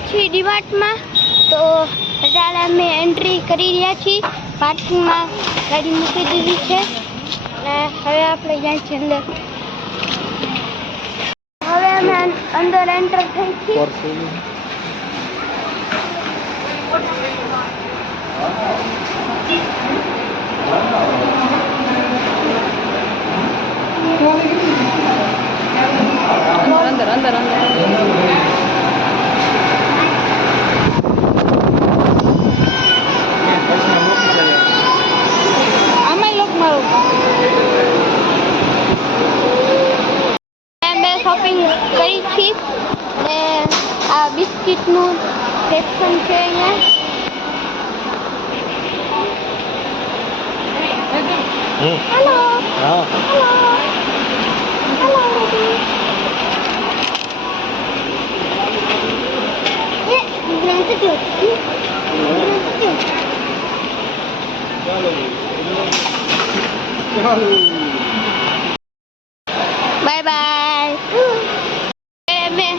આવ્યા છીએ ડીમાર્ટમાં તો અત્યારે અમે એન્ટ્રી કરી રહ્યા છીએ પાર્કિંગમાં ગાડી મૂકી દીધી છે અને હવે આપણે જાય છે અંદર હવે અમે અંદર એન્ટર થઈ છીએ અંદર આમાં લોક મારો મેં શોપિંગ કરી છે અને આ બિસ્કિટનું સેક્શન છે અહીંયા હેલો હા હેલો હેલો બાય બાય મેં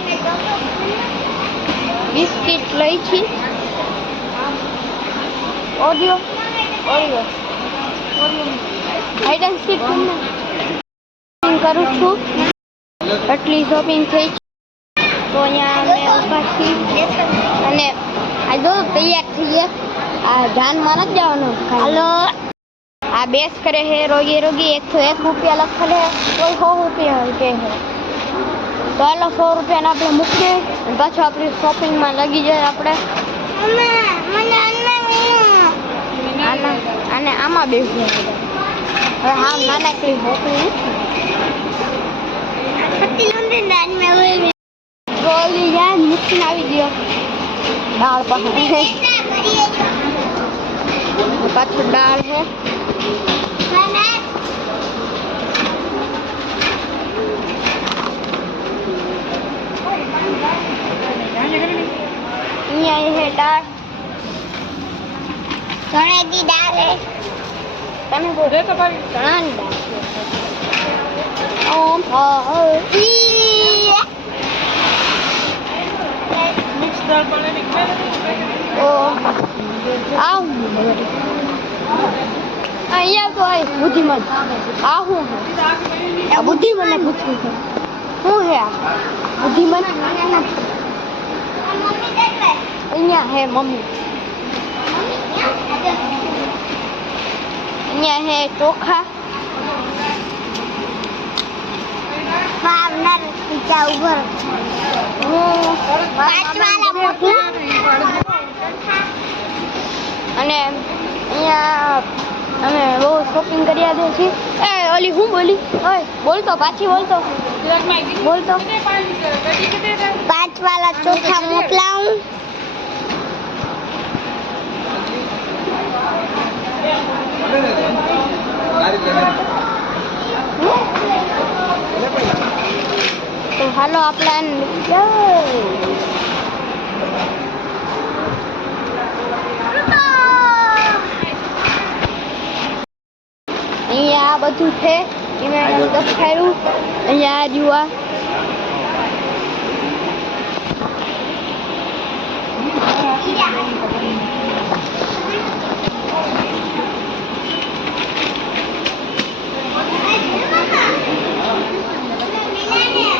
બિસ્કિટ લઈ છી ઓરિયો હાઈડ એન્ડ સીક કરું છું આટલી શોપિંગ થઈ તો અહીંયા અમે ઊભા છીએ અને આ જો તૈયાર થઈ ગયા આ જાનમાં નથી જવાનું હાલો આ બેસ કરે છે રોગી 101 રૂપિયા લખેલ છે કોઈ 100 રૂપિયા કે છે તો હાલો 100 રૂપિયાને આપણે મૂકીએ અને પાછું આપણી શોપિંગમાં લગી જાય આપણે આને આમાં બેસી હવે હા નાનકડી શોપિંગ ટ્રોલી યાર મૂકીને આવી ગયો દાળ પાસે પાછું દાળ છે અહીંયા है दाल चने की दाल है તમે બોલે તો ભાઈ ચણાની દાળ ઓમ મિક્સ દાળ પણ નીકળે ઓ આવ અહીંયા તો આય બુદ્ધિમાન આ હું આ બુદ્ધિમાનને પૂછું છું શું હે આ બુદ્ધિમાન અહીંયા હે મમ્મી અહીંયા હે ચોખા ભાવનગર પીછા ઉભર અને અહીંયા અમે બહુ શોપિંગ કરી આવ્યા છીએ એ ઓલી હું બોલી ઓય બોલતો પાછી બોલતો 5 વાળા ચોખા મોકલાવું તો હાલો આપણે અહીંયા આ બધું છે એમાં દખાયું અહીંયા જુઓ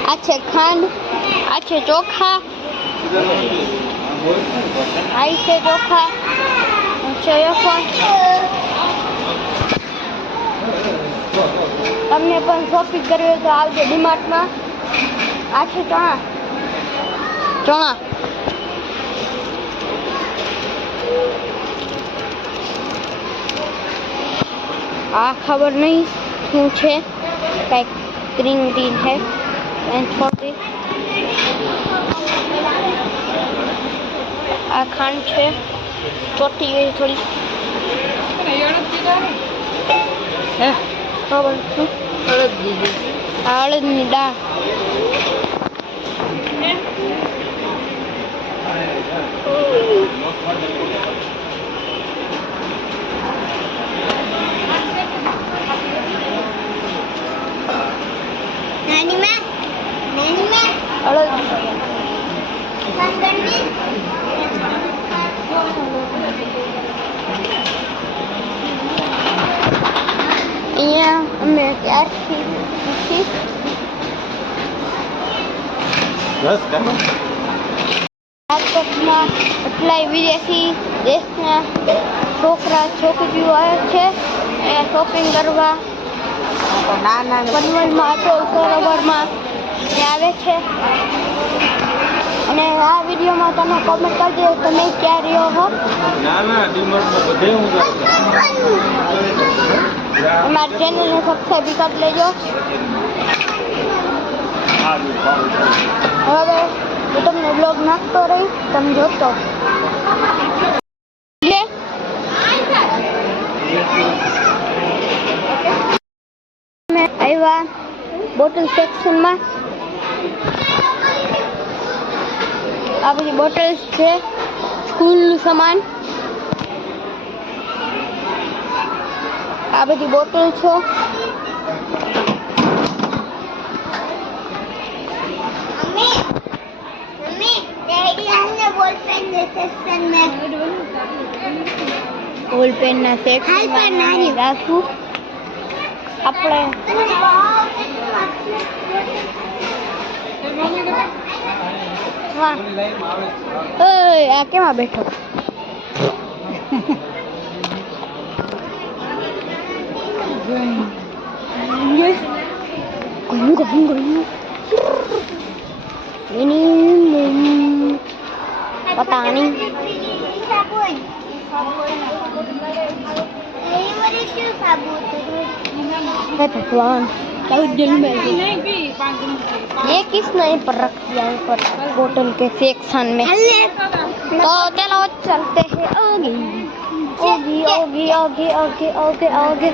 આ છે ખાંડ આ છે ચોખા આ છે ચોખા છે તમને પણ શોપિંગ કરવી હોય તો આવજો ડીમાર્ટમાં આ છે ચણા આ ખબર નહીં શું છે કંઈક ગ્રીન છે छोटी आ खांड है छोटी हुई थोड़ी हळदनी दाळ हळद 10 થી 20 રાજકોટમાં એટલાય વિદેશી દેશના છોકરા છોકરીઓ આવે છે અહીંયા શોપિંગ કરવા પનવલમાં અટલ સરોવરમાં એ આવે છે. અને આ વિડીયોમાં તમે કોમેન્ટ કરજો તમે ક્યાં રહ્યો હો. અમારી ચેનલને સબસ્ક્રાઈબ કરી લેજો. હવે હું તમને બ્લોગ નાખતો રહીશ, તમે જોતો. અમે આવ્યા બોટલ સેક્શનમાં. આ બધી બોટલ્સ છે, સ્કૂલનું સામાન. આ બધી બોટલ છે. બોલ પેન ના સેક્શનમાં રાખું આપણે. વાહ, આ કેમાં બેઠો? पता नहीं हे भगवान, ये किसने पर रख दिया ऊपर बोतल के सेक्शन में? तो चलो चलते हैं आगे आगे आगे आगे आगे आगे.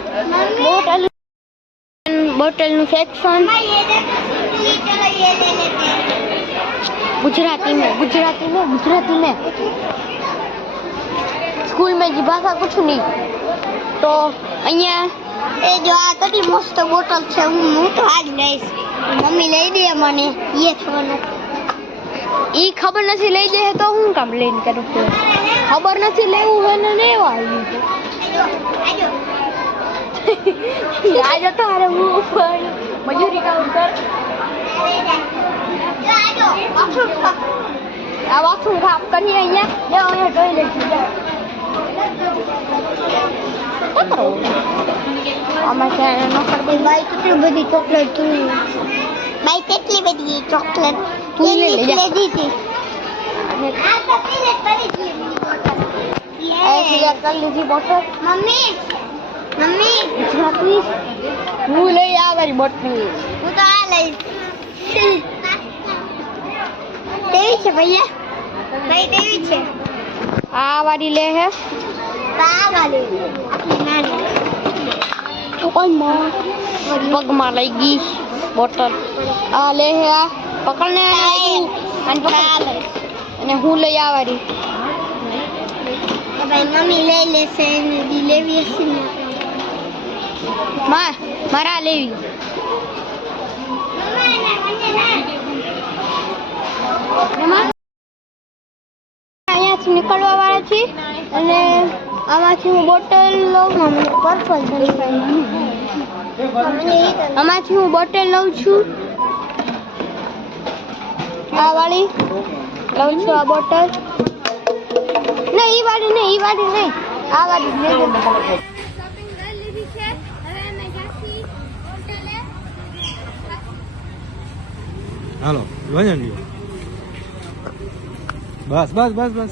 बोतल નું सेक्शन गुजराती में स्कूल में जी भाषा कुछ नहीं. तो અહીંયા એ જો આ કેટલી મસ્ત બોટલ છે. હું તો આજ લઈશ. મમ્મી લઈ દે મને. એ થવાનું ઈ ખબર નથી લઈ દે તો હું કામ લઈને કરું છું? ખબર નથી લેવું હોય ને લેવા આવ્યું છે. आज तो अरे वो ऊपर मजूरी का ऊपर આ બાથરૂમ સાફ કરીએ. અહીંયા જાઓ, અહીંયા ટોયલેટ છે. આમાં છે નોકર બે બાઈ કેટલી બધી ચોકલેટ તું બાઈ કેટલી બધી ચોકલેટ તું લઈ દીધી. અને આ તો પીલેટ કરી દીધી બોટલ. ऐसे यार कर लीजिए बोतल. मम्मी ગુજરાતી હું લઈ આવવાની બોટલ. હું તો આ લઈશ. કેવી છે ભૈયા? ભાઈ કેવી છે? આ વાળી લે હે. આ વાળી આટલી નાની. ઓય માં પગમાં લઈ ગઈ બોટલ. આ લે હે. આ પકડને અને પકડ અને હું લઈ આવવાની. ભાઈ મમ્મી લઈ લેશે એને લેવી હશે ને. માં મારા લેવી. અહીંયાથી નીકળવા વાળા છીએ અને આમાંથી હું બોટલ લઉં. પર્પલ આમાંથી હું બોટલ લઉં છું. આ વાળી લઉં છું. આ બોટલ નહીં, ઈ વાળી નહીં, આ વાળી લઈ લો. હાલો વજન બસ બસ બસ બસ